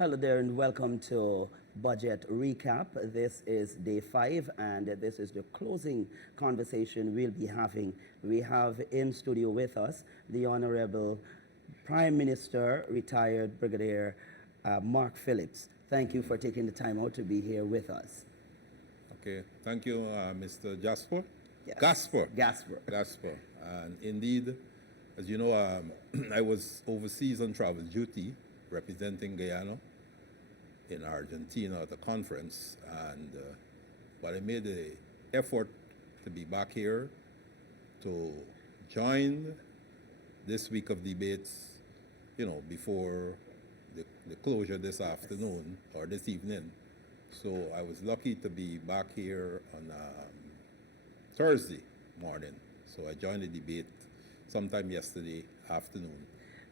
Hello there and welcome to Budget Recap. This is day 5 and this is the closing conversation we'll be having. We have in studio with us the Honorable Prime Minister, retired Brigadier Mark Phillips. Thank you for taking the time out to be here with us. Okay, thank you, Mr. Jasper. Yes. Gasper. And indeed, as you know, I was overseas on travel duty representing Guyana in Argentina at a conference, and but I made the effort to be back here to join this week of debates, before the closure this afternoon or this evening. So I was lucky to be back here on Thursday morning. So I joined the debate sometime yesterday afternoon.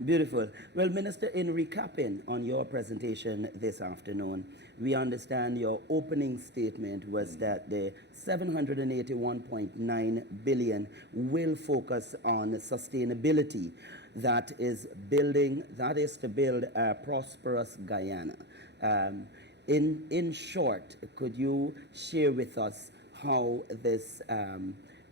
Beautiful. Well, Minister, in recapping on your presentation this afternoon, we understand your opening statement was that the 781.9 billion will focus on sustainability. That is to build a prosperous Guyana. In short, could you share with us how this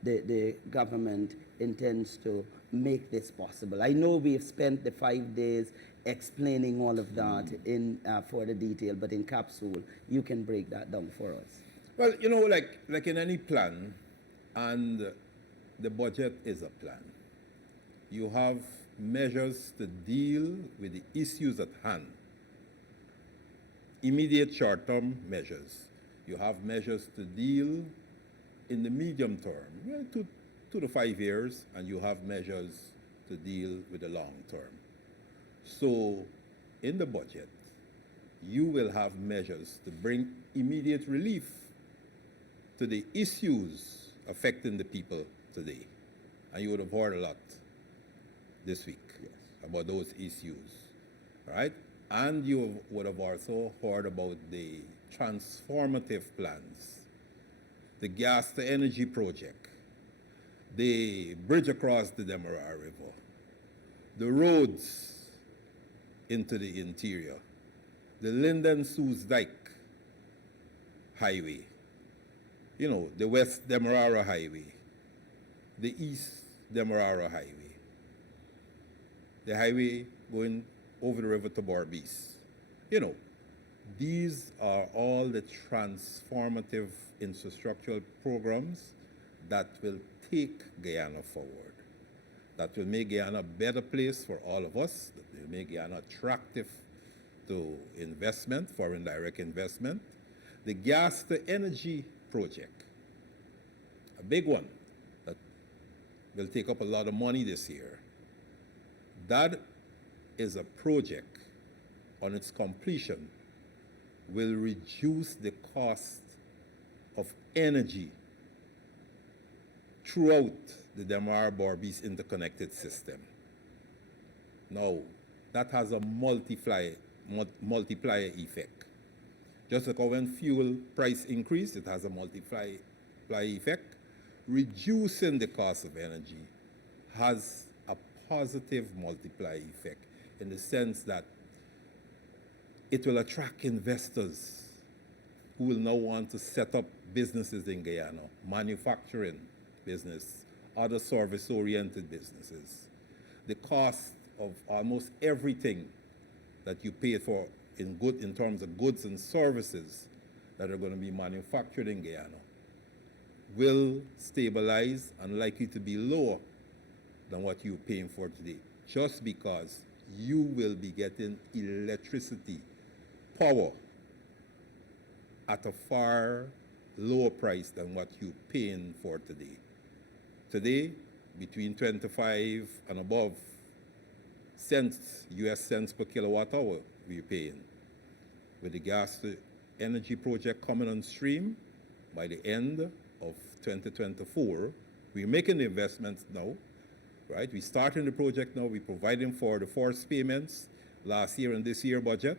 the government intends to make this possible? I know we've spent the 5 days explaining all of that in further detail, but in capsule, you can break that down for us. Well, like in any plan, and the budget is a plan. You have measures to deal with the issues at hand. Immediate short-term measures. You have measures to deal in the medium term, 2 to 5 years, and you have measures to deal with the long term. So in the budget, you will have measures to bring immediate relief to the issues affecting the people today. And you would have heard a lot this week about those issues, right? And you would have also heard about the transformative plans, the gas to energy project, the bridge across the Demerara River, the roads into the interior, the Linden Suez Dyke Highway, the West Demerara Highway, the East Demerara Highway, the highway going over the river to Berbice. These are all the transformative infrastructural programs that will take Guyana forward, that will make Guyana a better place for all of us, that will make Guyana attractive to investment, foreign direct investment. The gas to energy project, a big one that will take up a lot of money this year. That is a project, on its completion, will reduce the cost of energy throughout the Demerara-Berbice interconnected system. Now, that has a multiplier effect. Just like when fuel price increase, it has a multiplier effect. Reducing the cost of energy has a positive multiplier effect in the sense that it will attract investors who will now want to set up businesses in Guyana, manufacturing business, other service-oriented businesses. The cost of almost everything that you pay for in terms of goods and services that are going to be manufactured in Guyana will stabilize and likely to be lower than what you're paying for today, just because you will be getting electricity, power, at a far lower price than what you're paying for today. Today, between 25 and above US cents per kilowatt hour we're paying. With the gas to energy project coming on stream by the end of 2024, we're making the investments now, right? We're starting the project now. We're providing for the forced payments last year and this year budget.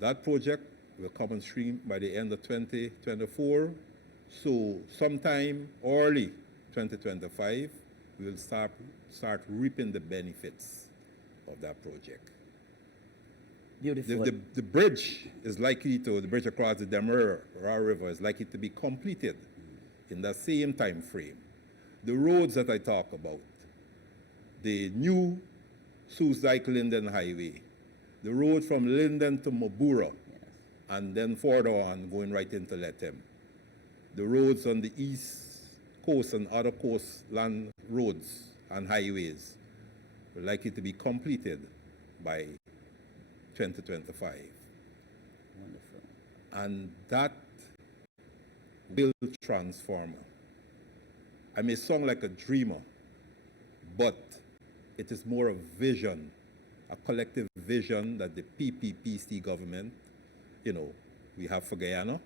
That project will come on stream by the end of 2024. So sometime early 2025, we will start reaping the benefits of that project. Beautiful. The bridge is likely to, the bridge across the Demerara River is likely to be completed in that same time frame. The roads that I talk about, the new Suzdijk-Linden Highway, the road from Linden to Mabura, and then further on going right into Lethem. The roads on the east coast and other coastland roads and highways are likely to be completed by 2025. Wonderful. And that will transform. I may sound like a dreamer, but it is more a vision, a collective vision that the PPPC government, we have for Guyana,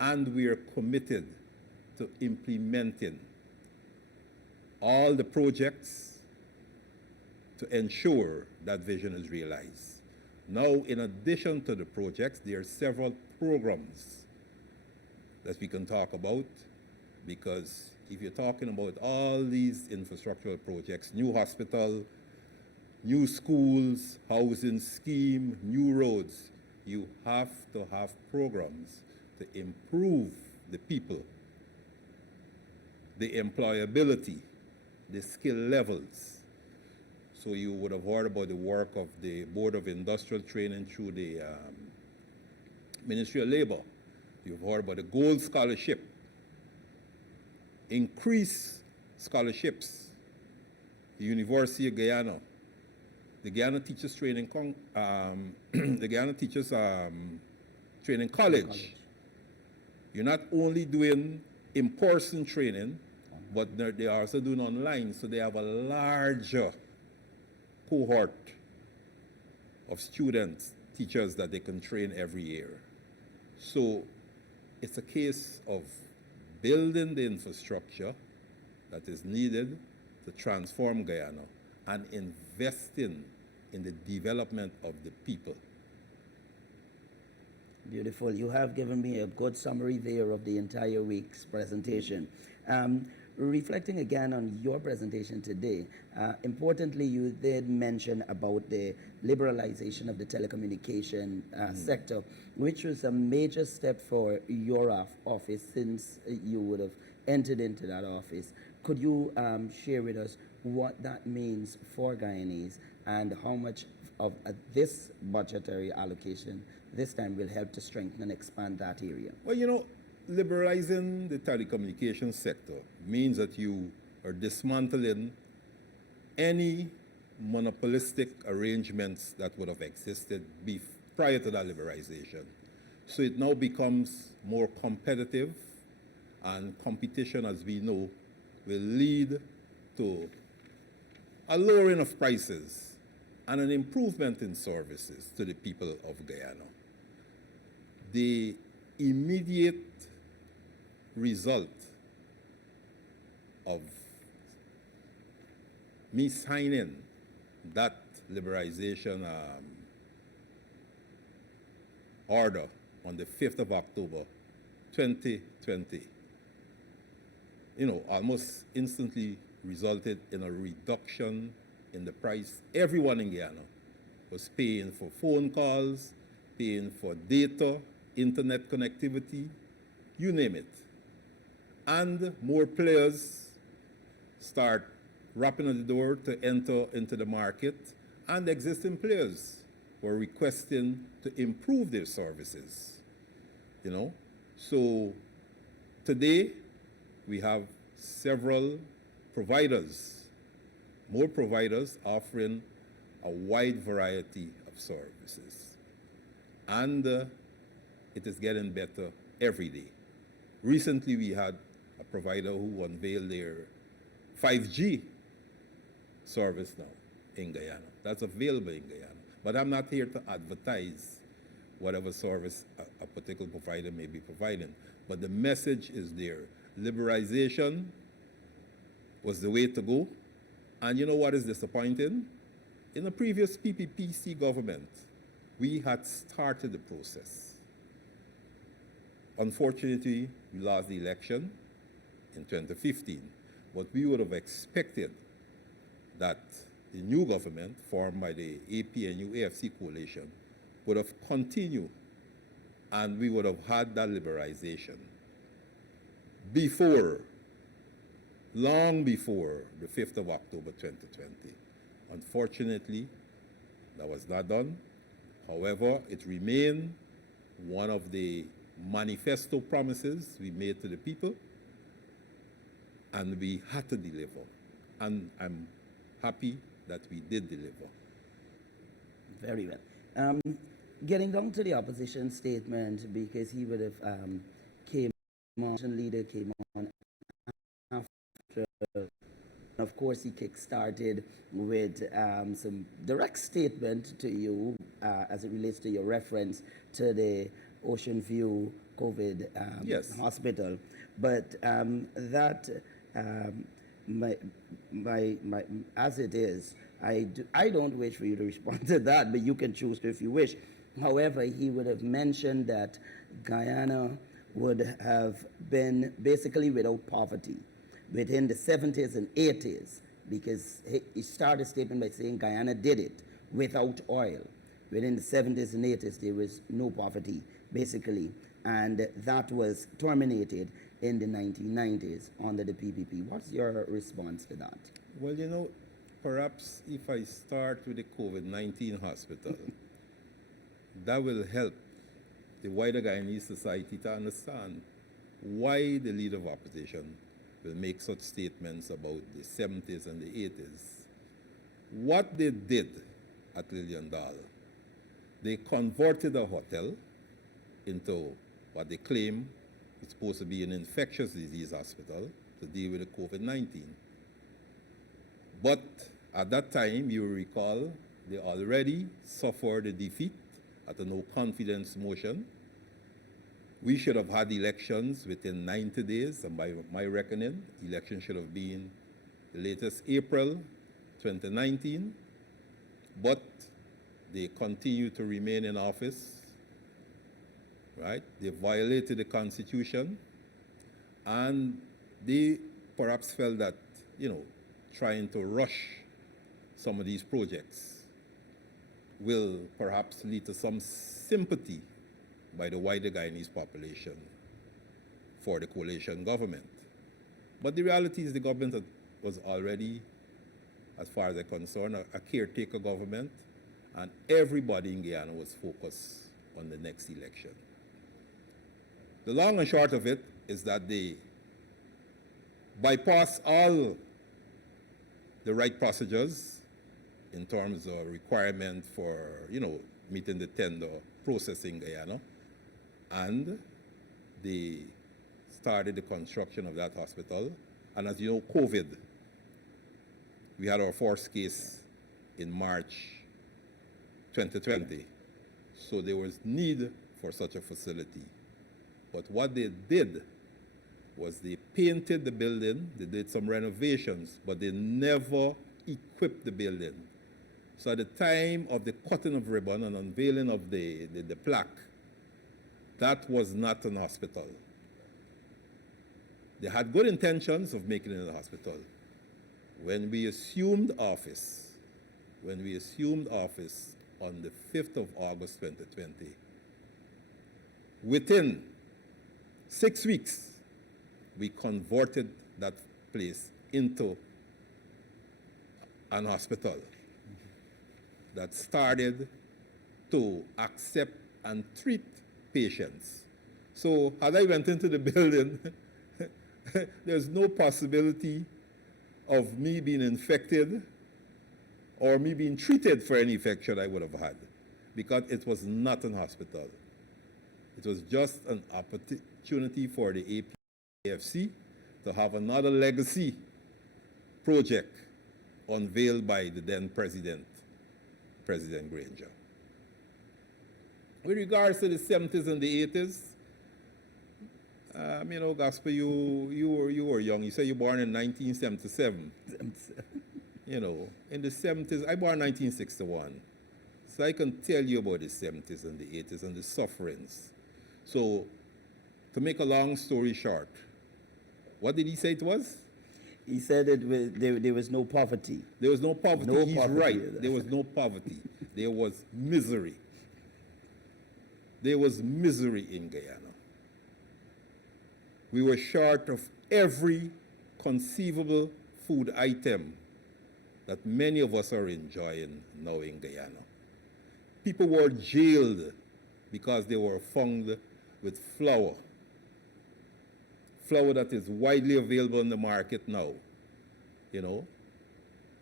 and we are committed to implementing all the projects to ensure that vision is realized. Now, in addition to the projects, there are several programs that we can talk about, because if you're talking about all these infrastructural projects, new hospital, new schools, housing scheme, new roads, you have to have programs to improve the people, the employability, the skill levels. So you would have heard about the work of the Board of Industrial Training through the Ministry of Labor. You've heard about the Gold Scholarship, increase scholarships, the University of Guyana, the Guyana Teachers Training, the Guyana Teachers Training College. You're not only doing in-person training, but they are also doing online, so they have a larger cohort of students, teachers that they can train every year. So it's a case of building the infrastructure that is needed to transform Guyana and investing in the development of the people. Beautiful. You have given me a good summary there of the entire week's presentation. Reflecting again on your presentation today, importantly, you did mention about the liberalization of the telecommunication sector, which was a major step for your office since you would have entered into that office. Could you share with us what that means for Guyanese and how much of this budgetary allocation this time will help to strengthen and expand that area? Well, liberalizing the telecommunications sector means that you are dismantling any monopolistic arrangements that would have existed prior to that liberalization. So it now becomes more competitive, and competition, as we know, will lead to a lowering of prices and an improvement in services to the people of Guyana. The immediate result of me signing that liberalization order on the 5th of October, 2020, almost instantly resulted in a reduction in the price. Everyone in Guyana was paying for phone calls, paying for data, internet connectivity, you name it. And more players start rapping on the door to enter into the market, and existing players were requesting to improve their services. So today we have several providers, more providers offering a wide variety of services. And it is getting better every day. Recently, we had a provider who unveiled their 5G service now in Guyana. That's available in Guyana. But I'm not here to advertise whatever service a particular provider may be providing. But the message is there. Liberalization was the way to go. And you know what is disappointing? In the previous PPPC government, we had started the process. Unfortunately, we lost the election in 2015, but we would have expected that the new government, formed by the APNU-AFC coalition, would have continued, and we would have had that liberalization before, long before the 5th of October 2020. Unfortunately, that was not done. However, it remained one of the manifesto promises we made to the people, and we had to deliver. And I'm happy that we did deliver. Very well. Getting down to the opposition statement, because he would have came on, leader came on after. Of course, he kick-started with some direct statement to you as it relates to your reference to the Ocean View COVID Yes. hospital. But that, as it is, I don't wish for you to respond to that, but you can choose to if you wish. However, he would have mentioned that Guyana would have been basically without poverty within the 70s and 80s, because he started a statement by saying Guyana did it without oil. Within the 70s and 80s, there was no poverty, basically, and that was terminated in the 1990s under the PPP. What's your response to that? Well, you know, perhaps if I start with the COVID-19 hospital, that will help the wider Guyanese society to understand why the leader of opposition will make such statements about the 70s and the 80s. What they did at Liliandal, they converted a hotel into what they claim is supposed to be an infectious disease hospital to deal with the COVID-19. But at that time, you will recall, they already suffered a defeat at a no confidence motion. We should have had elections within 90 days, and by my reckoning, elections should have been the latest April 2019, but they continue to remain in office, right? They violated the Constitution, and they perhaps felt that, you know, trying to rush some of these projects will perhaps lead to some sympathy by the wider Guyanese population for the coalition government. But the reality is the government was already, as far as I'm concerned, a caretaker government, and everybody in Guyana was focused on the next election. The long and short of it is that they bypass all the right procedures in terms of requirement for, you know, meeting the tender process in Guyana, and they started the construction of that hospital. And as you know, COVID, we had our first case in March 2020. So there was need for such a facility. But what they did was they painted the building, they did some renovations, but they never equipped the building. So at the time of the cutting of ribbon and unveiling of the plaque, that was not an hospital. They had good intentions of making it a hospital. When we assumed office on the 5th of August 2020, within 6 weeks, we converted that place into an hospital that started to accept and treat patients. So as I went into the building, there's no possibility of me being infected or me being treated for any infection I would have had, because it was not an hospital. It was just an opportunity for the APFC to have another legacy project unveiled by the then President Granger. With regards to the 70s and the 80s, you know, Gaspar, you were young. You said you were born in 1977. You know, in the 70s, I born in 1961. So I can tell you about the 70s and the 80s and the sufferings. So, to make a long story short, what did he say it was? He said there was no poverty. There was no poverty. No He's poverty. right. There was no poverty. There was misery. there was misery in Guyana. We were short of every conceivable food item that many of us are enjoying now in Guyana. People were jailed because they were found with flour that is widely available in the market now. You know,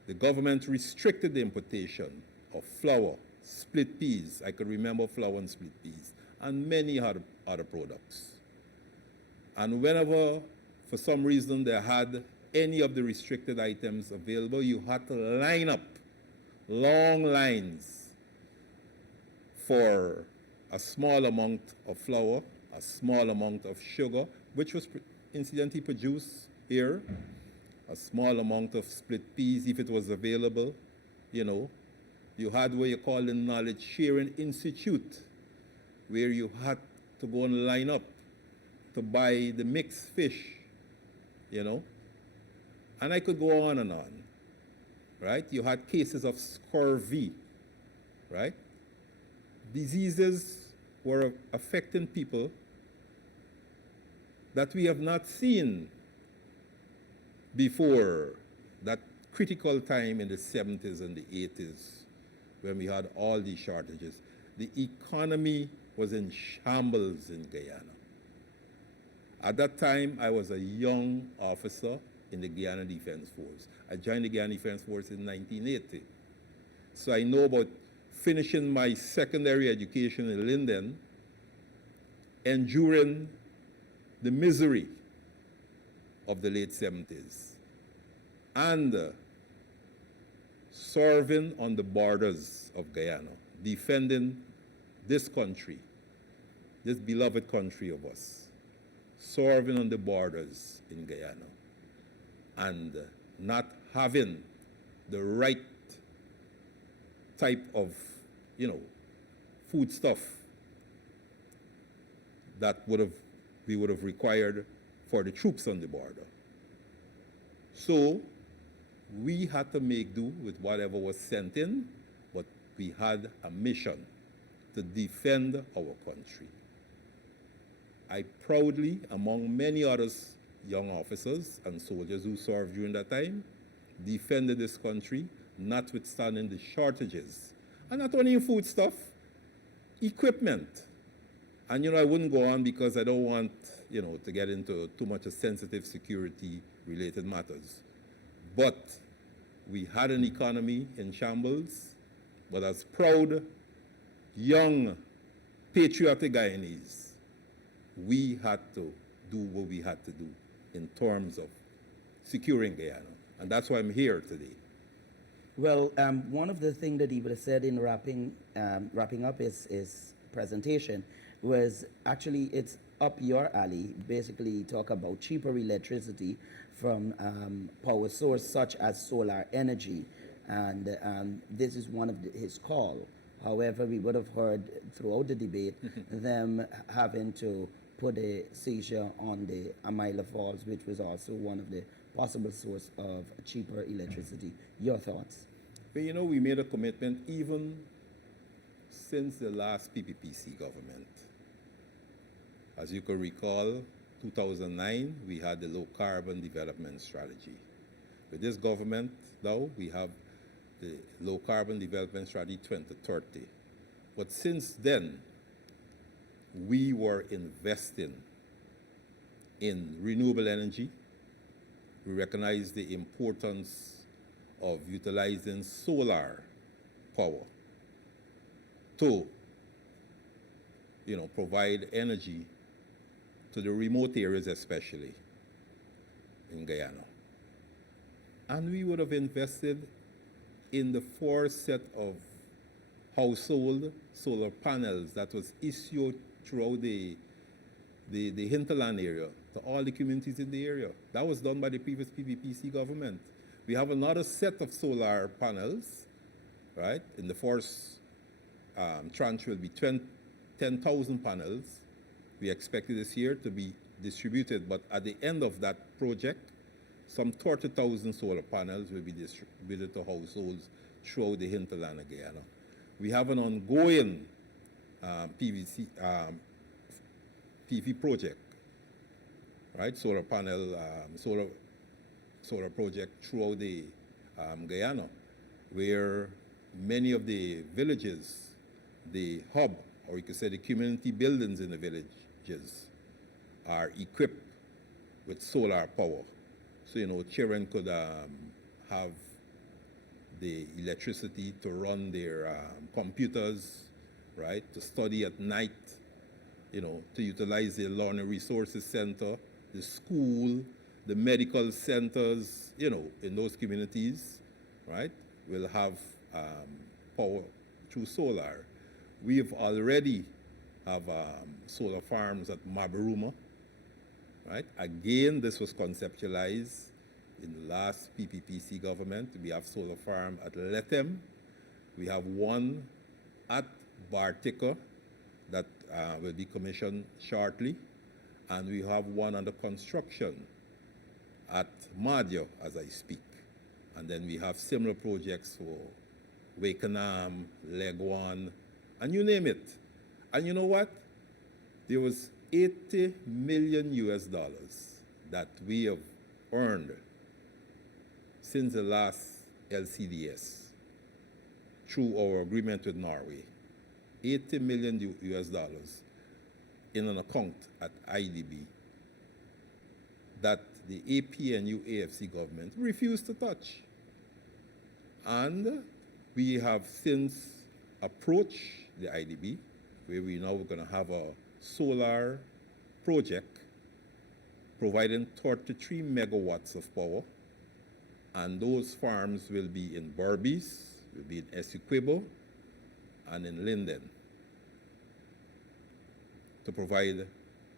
the government restricted the importation of flour, split peas. I could remember flour and split peas, and many other products. And whenever, for some reason, they had any of the restricted items available, you had to line up long lines for a small amount of flour, a small amount of sugar, which was incidentally produced here, a small amount of split peas if it was available. You know, you had what you call the Knowledge Sharing Institute, where you had to go and line up to buy the mixed fish, you know. And I could go on, right? You had cases of scurvy, right? Diseases were affecting people that we have not seen before that critical time in the 70s and the 80s when we had all these shortages. The economy was in shambles in Guyana. At that time, I was a young officer in the Guyana Defense Force. I joined the Guyana Defense Force in 1980. So I know about finishing my secondary education in Linden, enduring the misery of the late 70s, and serving on the borders of Guyana, defending this country, this beloved country of us, serving on the borders in Guyana, and not having the right type of, you know, food stuff that we would have required for the troops on the border. So we had to make do with whatever was sent in, but we had a mission to defend our country. I proudly, among many others, young officers and soldiers who served during that time, defended this country, notwithstanding the shortages. And not only in food stuff, equipment. And, you know, I wouldn't go on because I don't want, you know, to get into too much of sensitive security-related matters. But we had an economy in shambles, but as proud, young, patriotic Guyanese, we had to do what we had to do in terms of securing Guyana. And that's why I'm here today. Well, one of the things that he would have said in wrapping up his presentation was actually it's up your alley. Basically, talk about cheaper electricity from power source such as solar energy, and this is one of his call. However, we would have heard throughout the debate them having to put a seizure on the Amila Falls, which was also one of the possible source of cheaper electricity. Your thoughts? But you know, we made a commitment even since the last PPPC government. As you can recall, 2009, we had the low carbon development strategy. With this government now, we have the low carbon development strategy 2030. But since then, we were investing in renewable energy. We recognize the importance of utilizing solar power to, you know, provide energy to the remote areas, especially in Guyana. And we would have invested in the first set of household solar panels that was issued throughout the hinterland area to all the communities in the area. That was done by the previous PPPC government. We have another set of solar panels, right? In the first tranche will be 10,000 panels. We expect this year to be distributed, but at the end of that project, some 30,000 solar panels will be distributed to households throughout the hinterland of Guyana. We have an ongoing PV project, right? Solar panel, solar project throughout the Guyana, where many of the villages, the hub, or you could say the community buildings in the villages, are equipped with solar power. So, you know, children could have the electricity to run their computers, right, to study at night, you know, to utilize the learning resources center, the school, the medical centers, you know, in those communities, right, will have power through solar. We've already have solar farms at Mabaruma, right? Again, this was conceptualized in the last PPPC government. We have solar farm at Lethem. We have one at Bartica that will be commissioned shortly. And we have one under construction at Madja as I speak. And then we have similar projects for Wakenham, Legwan, and you name it. And you know what? There was 80 million US dollars that we have earned since the last LCDS through our agreement with Norway. 80 million US dollars in an account at IDB that the APNU AFC government refused to touch. And we have since approached the IDB, where we now are going to have a solar project providing 33 megawatts of power. And those farms will be in Berbice, will be in Essequibo, and in Linden to provide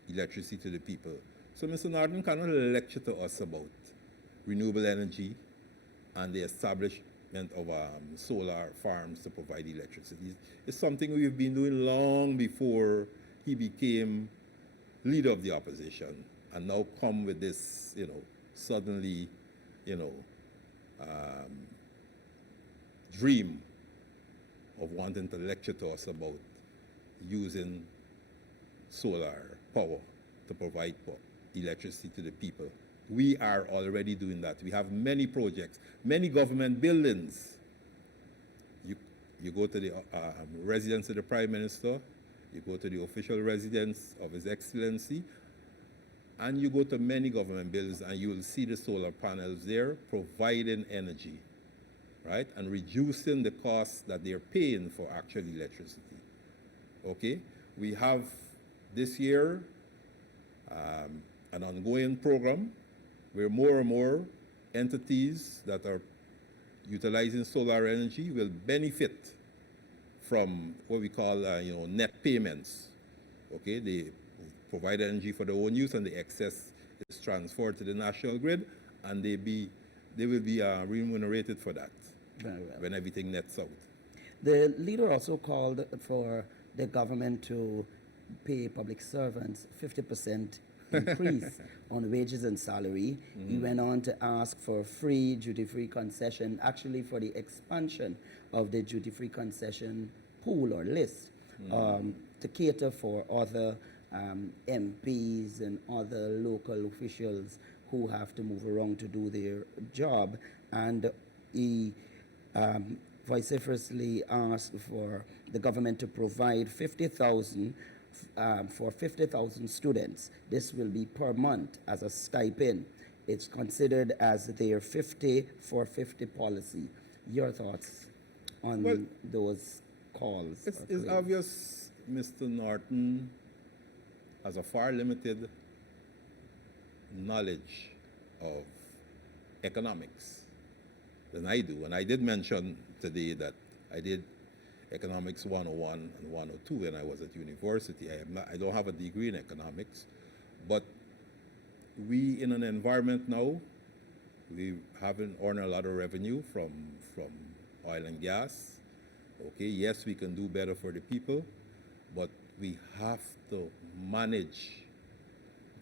electricity to the people. So Mr. Norton cannot lecture to us about renewable energy and the establishment of solar farms to provide electricity. It's something we've been doing long before he became leader of the opposition, and now come with this, you know, suddenly, you know, dream of wanting to lecture to us about using solar power to provide electricity to the people. We are already doing that. We have many projects, many government buildings. You go to the residence of the Prime Minister, you go to the official residence of His Excellency, and you go to many government buildings and you will see the solar panels there providing energy, right? And reducing the costs that they're paying for actual electricity. Okay? We have this year an ongoing program where more and more entities that are utilizing solar energy will benefit from what we call net payments. Okay, they provide energy for their own use, and the excess is transferred to the national grid, and they will be remunerated for that. Very well. When everything nets out. The leader also called for the government to pay public servants 50% increase on wages and salary. Mm-hmm. He went on to ask for free duty-free concession, actually for the expansion of the duty-free concession pool or list, to cater for other MPs and other local officials who have to move around to do their job. And he vociferously asked for the government to provide 50,000 for 50,000 students. This will be per month as a stipend. It's considered as their 50 for 50 policy. Your thoughts on those calls? It's obvious Mr. Norton has a far limited knowledge of economics than I do. And I did mention today that I did Economics 101 and 102 when I was at university. I don't have a degree in economics, but we in an environment now, we haven't earned a lot of revenue from oil and gas. Okay, yes, we can do better for the people, but we have to manage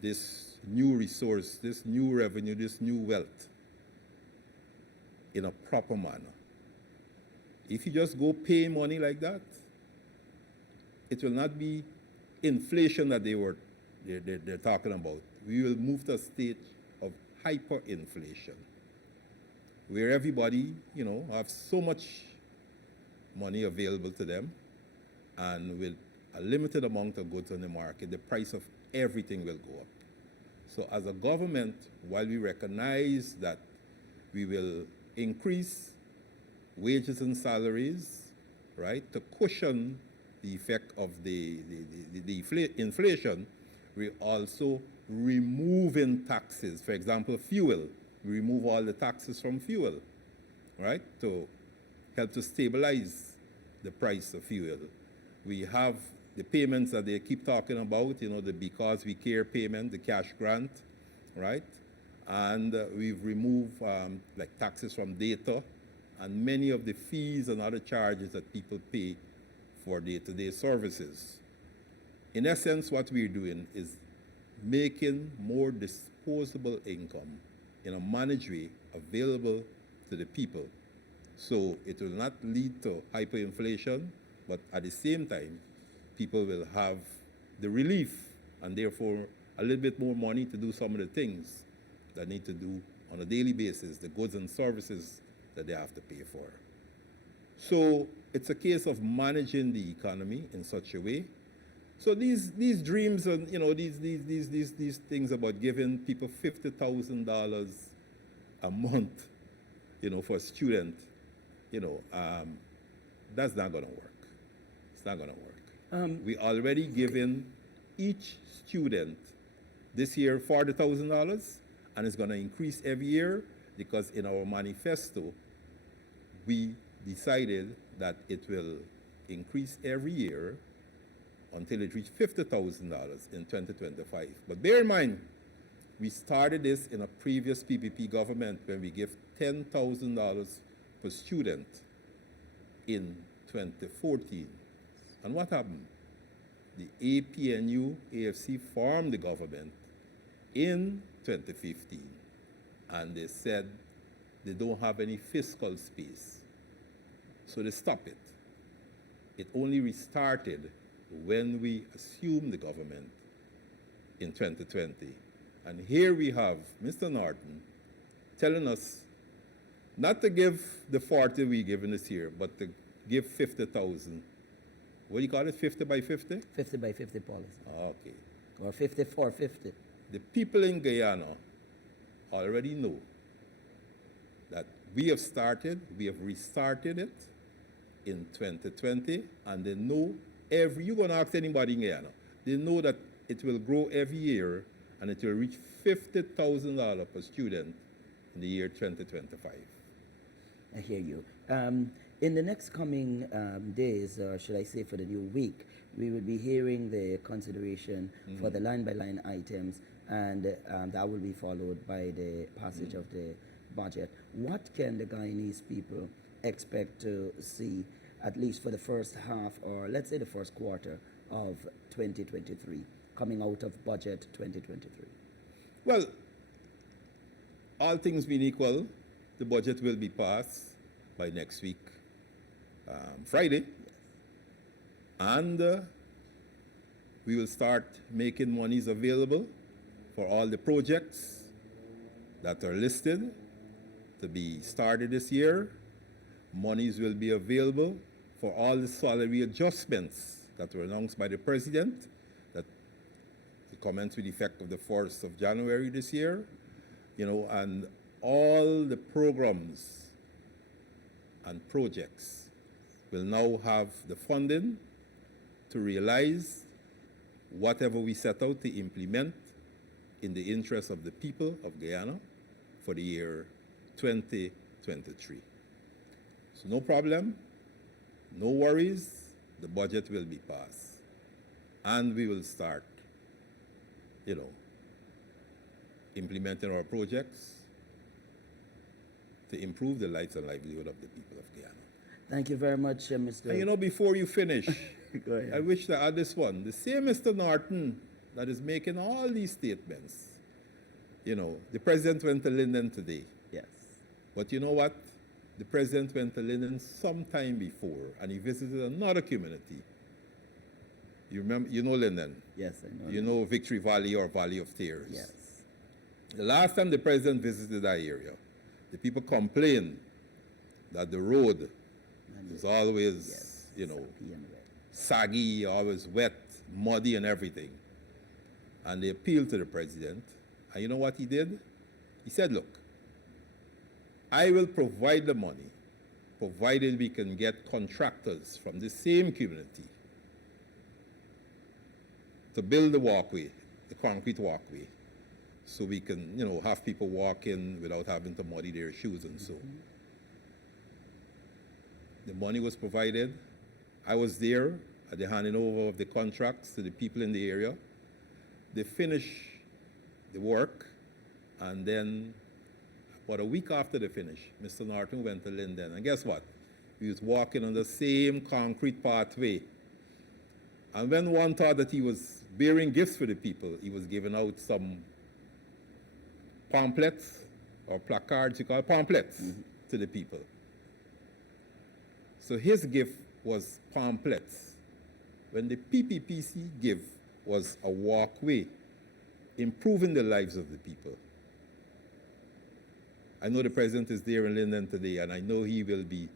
this new resource, this new revenue, this new wealth in a proper manner. If you just go pay money like that, it will not be inflation that they're talking about. We will move to a state of hyperinflation, where everybody, have so much money available to them, and with a limited amount of goods on the market, the price of everything will go up. So as a government, while we recognize that we will increase wages and salaries, right, to cushion the effect of the inflation, we're also removing taxes. For example, fuel. We remove all the taxes from fuel, right, to help to stabilize the price of fuel. We have the payments that they keep talking about, the Because We Care payment, the cash grant, right? And we've removed like taxes from data and many of the fees and other charges that people pay for day-to-day services. In essence, what we're doing is making more disposable income in a managed way available to the people. So it will not lead to hyperinflation, but at the same time, people will have the relief and therefore a little bit more money to do some of the things that need to do on a daily basis, the goods and services that they have to pay for. So it's a case of managing the economy in such a way. So these dreams and these things about giving people $50,000 a month, for a student, that's not going to work. It's not going to work. We already given each student this year $40,000, and it's going to increase every year because in our manifesto, we decided that it will increase every year until it reaches $50,000 in 2025. But bear in mind, we started this in a previous PPP government when we gave $10,000 per student in 2014. And what happened? The APNU, AFC formed the government in 2015, and they said they don't have any fiscal space. So they stopped it. It only restarted when we assumed the government in 2020. And here we have Mr. Norton telling us not to give the 40 we given this year, but to give 50,000. What do you call it, 50 by 50? 50 by 50 policy. Okay. Or 50 for 50. The people in Guyana already know that we have restarted it in 2020, and they know you're going to ask anybody in Guyana, they know that it will grow every year, and it will reach $50,000 per student in the year 2025. I hear you. In the next coming days, or should I say for the new week, we will be hearing the consideration for the line-by-line items, and that will be followed by the passage of the budget. What can the Guyanese people expect to see, at least for the first half, or let's say the first quarter of 2023, coming out of budget 2023? Well, all things being equal, the budget will be passed by next week, Friday. And we will start making monies available for all the projects that are listed to be started this year. Monies will be available for all the salary adjustments that were announced by the President, that commence with effect of the 1st of January this year, and all the programs and projects will now have the funding to realize whatever we set out to implement in the interest of the people of Guyana for the year 2023. So no problem, no worries, the budget will be passed. And we will start, implementing our projects to improve the lives and livelihood of the people of Guyana. Thank you very much, Mr. And before you finish, Go ahead. I wish to add this one. The same Mr. Norton that is making all these statements, the President went to Linden today. Yes. But you know what? The President went to Linden sometime before, and he visited another community You remember, you know Linden? Yes, I know. You know Victory Valley or Valley of Tears? Yes. The last time the president visited that area, the people complained that the road is always, Yes. you know, Sappy and wet. saggy, always wet, muddy and everything. And they appealed to the president. And you know what he did? He said, look, I will provide the money, provided we can get contractors from the same community to build the walkway, the concrete walkway, so we can, you know, have people walk in without having to muddy their shoes and so. The money was provided. I was there at the handing over of the contracts to the people in the area. They finished the work, and then about a week after they finished, Mr. Norton went to Linden, and guess what? He was walking on the same concrete pathway. And when one thought that he was bearing gifts for the people, he was giving out some pamphlets or placards, you call it pamphlets, to the people. So his gift was pamphlets, when the PPPC gift was a walkway, improving the lives of the people. I know the president is there in Linden today, and I know he will be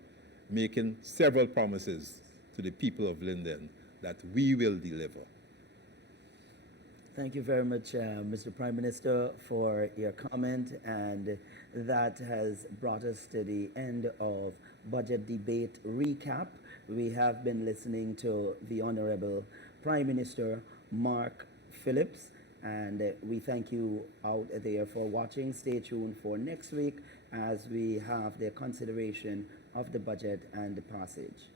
making several promises to the people of Linden that we will deliver. Thank you very much, Mr. Prime Minister, for your comment, and that has brought us to the end of budget debate recap. We have been listening to the Honorable Prime Minister Mark Phillips, and we thank you out there for watching. Stay tuned for next week as we have the consideration of the budget and the passage.